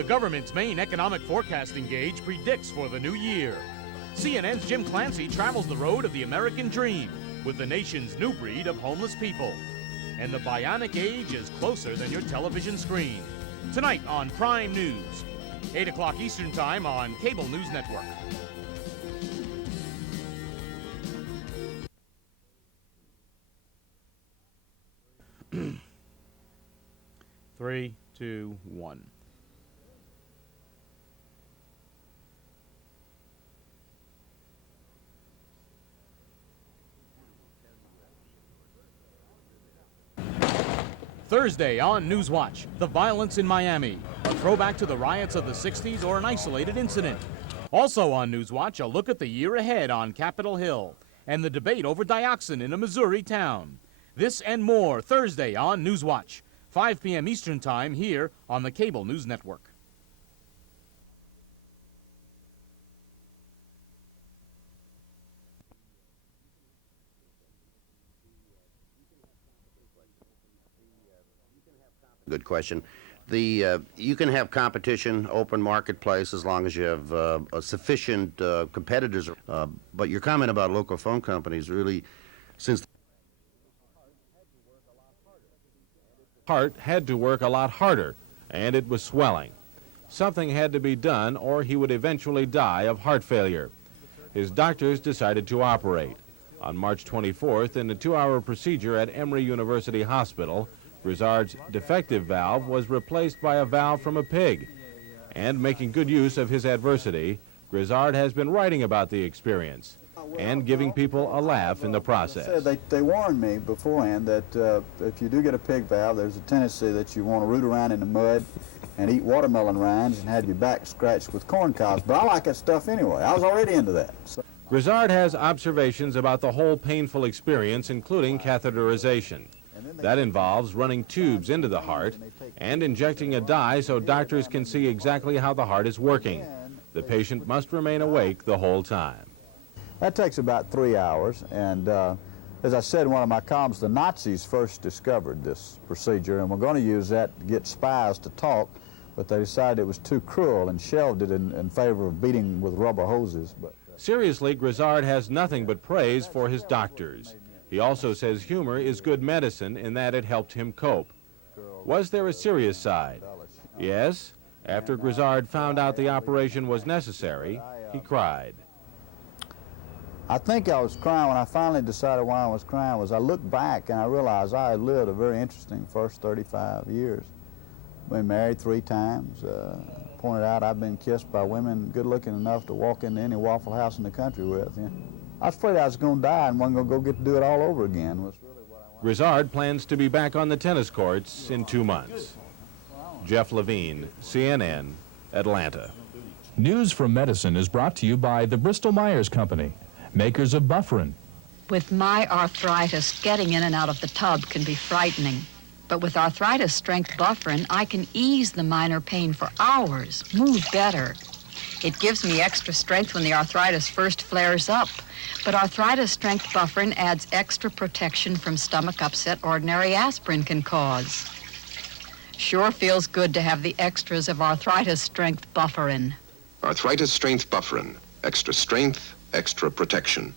The government's main economic forecasting gauge predicts for the new year. CNN's Jim Clancy travels the road of the American dream with the nation's new breed of homeless people. And the bionic age is closer than your television screen. Tonight on Prime News, 8 o'clock Eastern Time on Cable News Network. Three, two, one. Thursday on Newswatch, the violence in Miami, a throwback to the riots of the 60s or an isolated incident. Also on Newswatch, a look at the year ahead on Capitol Hill and the debate over dioxin in a Missouri town. This and more Thursday on Newswatch, 5 p.m. Eastern Time here on the Cable News Network. Good question. You can have competition, open marketplace, as long as you have a sufficient competitors. But your comment about local phone companies really, since heart had to work a lot harder, and it was swelling. Something had to be done, or he would eventually die of heart failure. His doctors decided to operate. On March 24th, in a 2-hour procedure at Emory University Hospital, Grizzard's defective valve was replaced by a valve from a pig. And making good use of his adversity, Grizzard has been writing about the experience and giving people a laugh in the process. They warned me beforehand that if you do get a pig valve, there's a tendency that you want to root around in the mud and eat watermelon rinds and have your back scratched with corn cobs. But I like that stuff anyway. I was already into that. So. Grizzard has observations about the whole painful experience, including catheterization. That involves running tubes into the heart and injecting a dye so doctors can see exactly how the heart is working. The patient must remain awake the whole time. That takes about 3 hours, and as I said in one of my columns, the Nazis first discovered this procedure, and we're going to use that to get spies to talk, but they decided it was too cruel and shelved it in favor of beating with rubber hoses. Seriously, Grizzard has nothing but praise for his doctors. He also says humor is good medicine in that it helped him cope. Was there a serious side? Yes. After Grizzard found out the operation was necessary, he cried. I think I was crying when I finally decided why I was crying was I looked back and I realized I had lived a very interesting first 35 years. Been married 3 times. Pointed out I've been kissed by women good looking enough to walk into any Waffle House in the country with. Yeah. I was afraid I was going to die and wasn't going to go get to do it all over again. Was really what I wanted. Grizzard plans to be back on the tennis courts in 2 months. Jeff Levine, CNN, Atlanta. News from Medicine is brought to you by the Bristol-Myers Company, makers of Bufferin. With my arthritis, getting in and out of the tub can be frightening. But with Arthritis Strength Bufferin, I can ease the minor pain for hours, move better. It gives me extra strength when the arthritis first flares up. But Arthritis Strength Bufferin adds extra protection from stomach upset ordinary aspirin can cause. Sure feels good to have the extras of Arthritis Strength Bufferin. Arthritis Strength Bufferin. Extra strength, extra protection.